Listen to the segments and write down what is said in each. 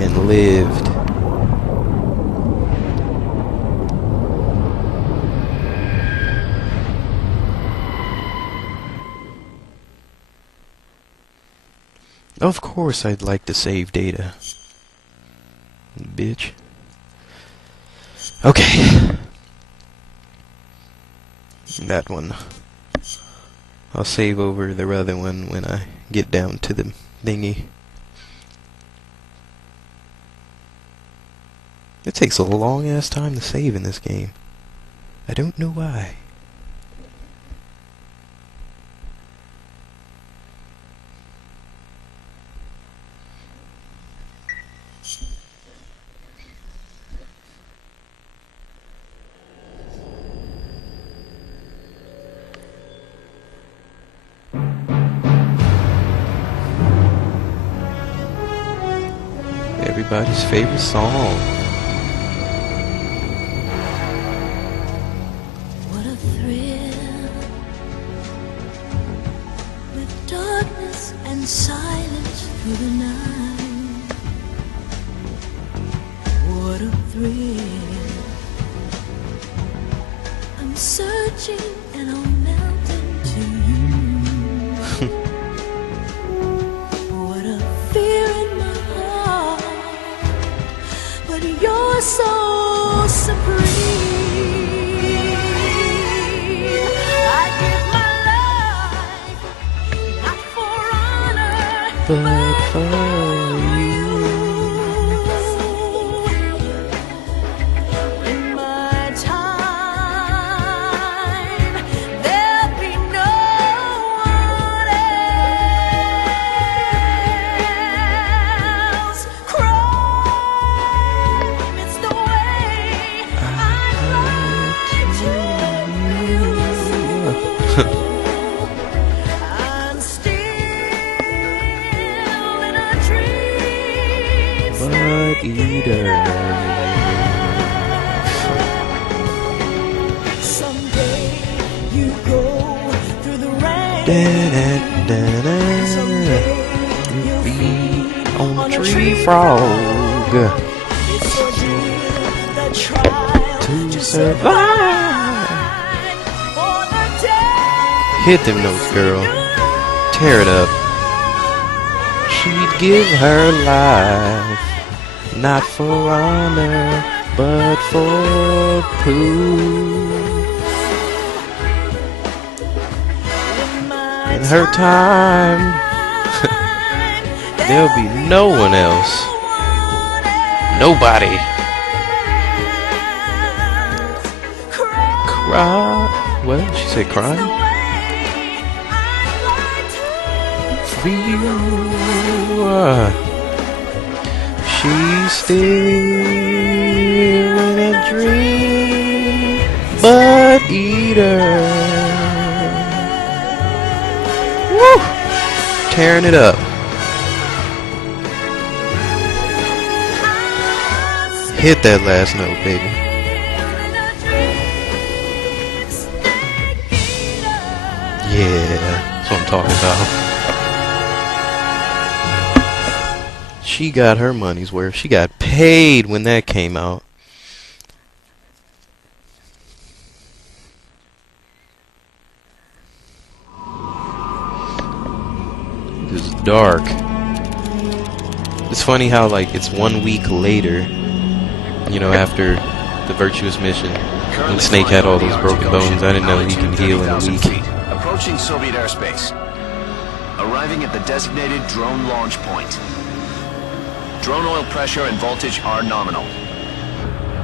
and lived. Of course I'd like to save data. Bitch. Okay. That one. I'll save over the other one when I get down to the thingy. It takes a long ass time to save in this game. I don't know why. Everybody's favorite song. What a thrill, with darkness and silence through the night. What a thrill, I'm searching and I'm melting to you. What a fear in my heart, but you're so supreme. I give my life, not for honor, But for you. in my time, there'll be no one else. Crime, it's the way I'd like to you. I'm still in a dream Blood eater. Someday you go through the rain. Someday you'll feed On on a a tree frog It's your dream that trial to survive. For the day Hit them notes, girl. Tear it up. She'd give her life, not for honor, but for poo. In her time, there'll be no one else. Nobody. Cry. What? She said crying? For you. She's still in a dream, but eater. Woo! Tearing it up. Hit that last note, baby. Yeah, that's what I'm talking about. She got her money's worth. She got paid when that came out. This is dark. It's funny how, like, it's 1 week later, you know, after the Virtuous mission, when Snake had all those broken bones. I didn't know he can heal in a week. Approaching Soviet airspace. Arriving at the designated drone launch point. Drone oil pressure and voltage are nominal.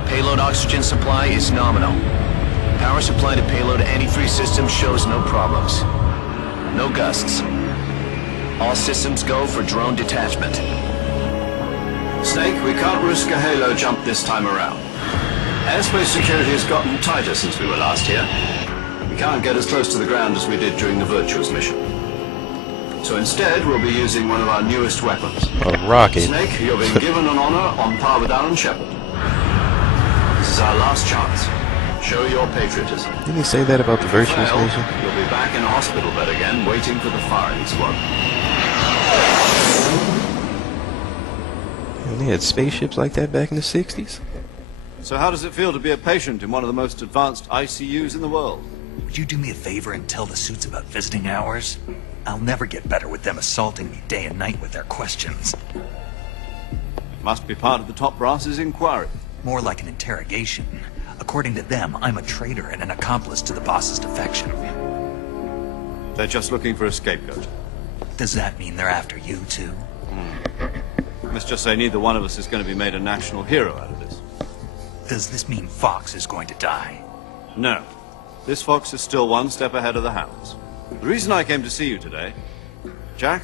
Payload oxygen supply is nominal. Power supply to payload antifreeze system shows no problems. No gusts. All systems go for drone detachment. Snake, we can't risk a halo jump this time around. Airspace security has gotten tighter since we were last here. We can't get as close to the ground as we did during the Virtuous mission. So instead, we'll be using one of our newest weapons. A rocket. Snake, you've been given an honor on par with Alan Shepard. This is our last chance. Show your patriotism. Didn't he say that about the Virtuous Fail, mission? you'll be back in a hospital bed again, waiting for the firing squad. And they had spaceships like that back in the 60s? So how does it feel to be a patient in one of the most advanced ICUs in the world? Would you do me a favor and tell the suits about visiting hours? I'll never get better with them assaulting me day and night with their questions. Must be part of the top brass's inquiry. More like an interrogation. According to them, I'm a traitor and an accomplice to the boss's defection. They're just looking for a scapegoat. Does that mean they're after you, too? Let's just say neither one of us is going to be made a national hero out of this. Does this mean Fox is going to die? No. This fox is still one step ahead of the hounds. The reason I came to see you today, Jack,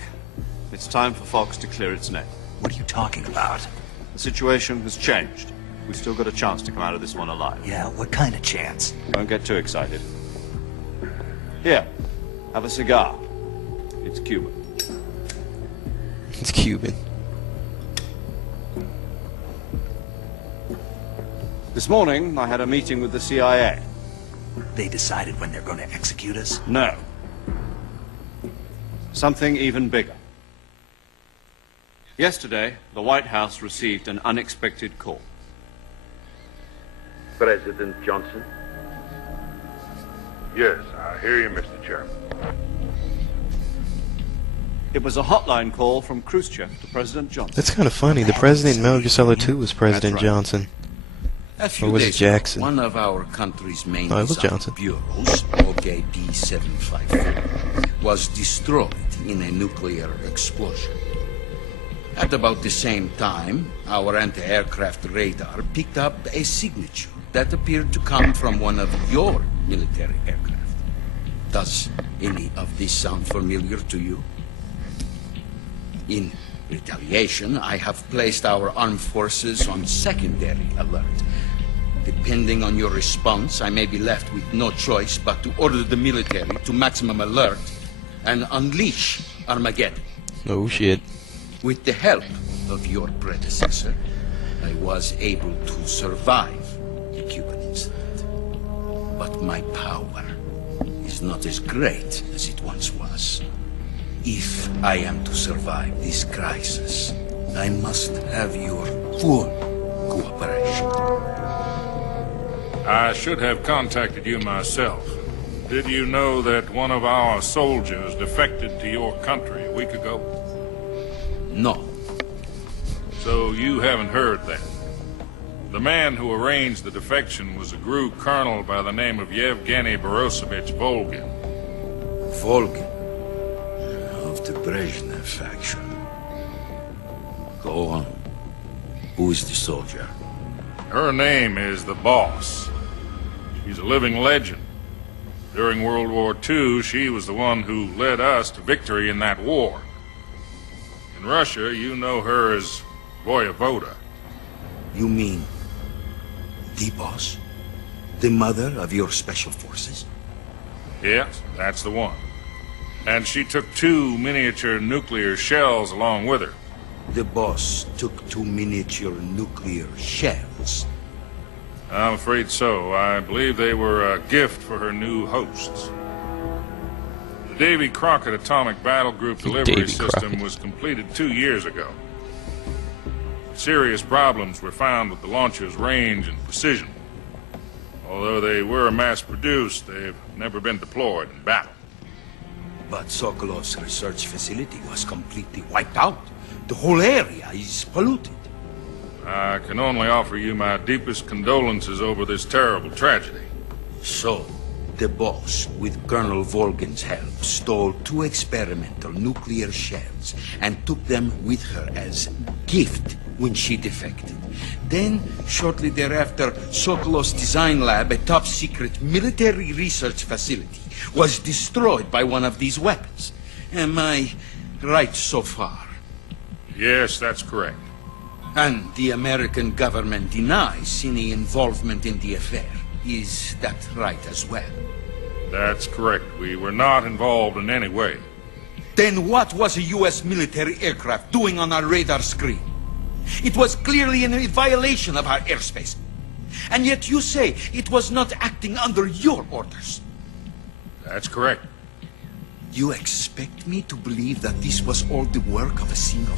it's time for Fox to clear its name. What are you talking about? The situation has changed. We've still got a chance to come out of this one alive. Yeah, what kind of chance? Don't get too excited. Here, have a cigar. It's Cuban. It's Cuban. This morning, I had a meeting with the CIA. They decided when they're going to execute us? No. Something even bigger. Yesterday, the White House received an unexpected call. President Johnson? Yes, I hear you, Mr. Chairman. It was a hotline call from Khrushchev to President Johnson. That's kind of funny. The president in Metal Gear Solid 2 was President That's right. Johnson. A few Or was it days ago, Jackson? one of our country's main No, it was design Johnson. bureaus, OKB 754, was destroyed in a nuclear explosion. At about the same time, our anti-aircraft radar picked up a signature that appeared to come from one of your military aircraft. Does any of this sound familiar to you? In retaliation, I have placed our armed forces on secondary alert. Depending on your response, I may be left with no choice but to order the military to maximum alert and unleash Armageddon. Oh shit. With the help of your predecessor, I was able to survive the Cuban incident. But my power is not as great as it once was. If I am to survive this crisis, I must have your full cooperation. I should have contacted you myself. Did you know that one of our soldiers defected to your country a week ago? No. So you haven't heard that. The man who arranged the defection was a GRU colonel by the name of Yevgeny Borosovich Volgin. Volgin, of the Brezhnev faction. Go on. Who is the soldier? Her name is the Boss. She's a living legend. During World War II, she was the one who led us to victory in that war. In Russia, you know her as Voyevoda. You mean the Boss? The mother of your special forces? Yes, that's the one. And she took 2 miniature nuclear shells along with her. The Boss took 2 miniature nuclear shells. I'm afraid so. I believe they were a gift for her new hosts. The Davy Crockett Atomic Battle Group delivery Davy system Crockett. was completed 2 years ago. Serious problems were found with the launcher's range and precision. Although they were mass-produced, they've never been deployed in battle. But Sokolov's research facility was completely wiped out. The whole area is polluted. I can only offer you my deepest condolences over this terrible tragedy. So, the Boss, with Colonel Volgin's help, stole 2 experimental nuclear shells and took them with her as gift when she defected. Then, shortly thereafter, Sokolov's design lab, a top-secret military research facility, was destroyed by one of these weapons. Am I right so far? Yes, that's correct. And the American government denies any involvement in the affair. Is that right as well? That's correct. We were not involved in any way. Then what was a U.S. military aircraft doing on our radar screen? It was clearly in violation of our airspace. And yet you say it was not acting under your orders. That's correct. You expect me to believe that this was all the work of a single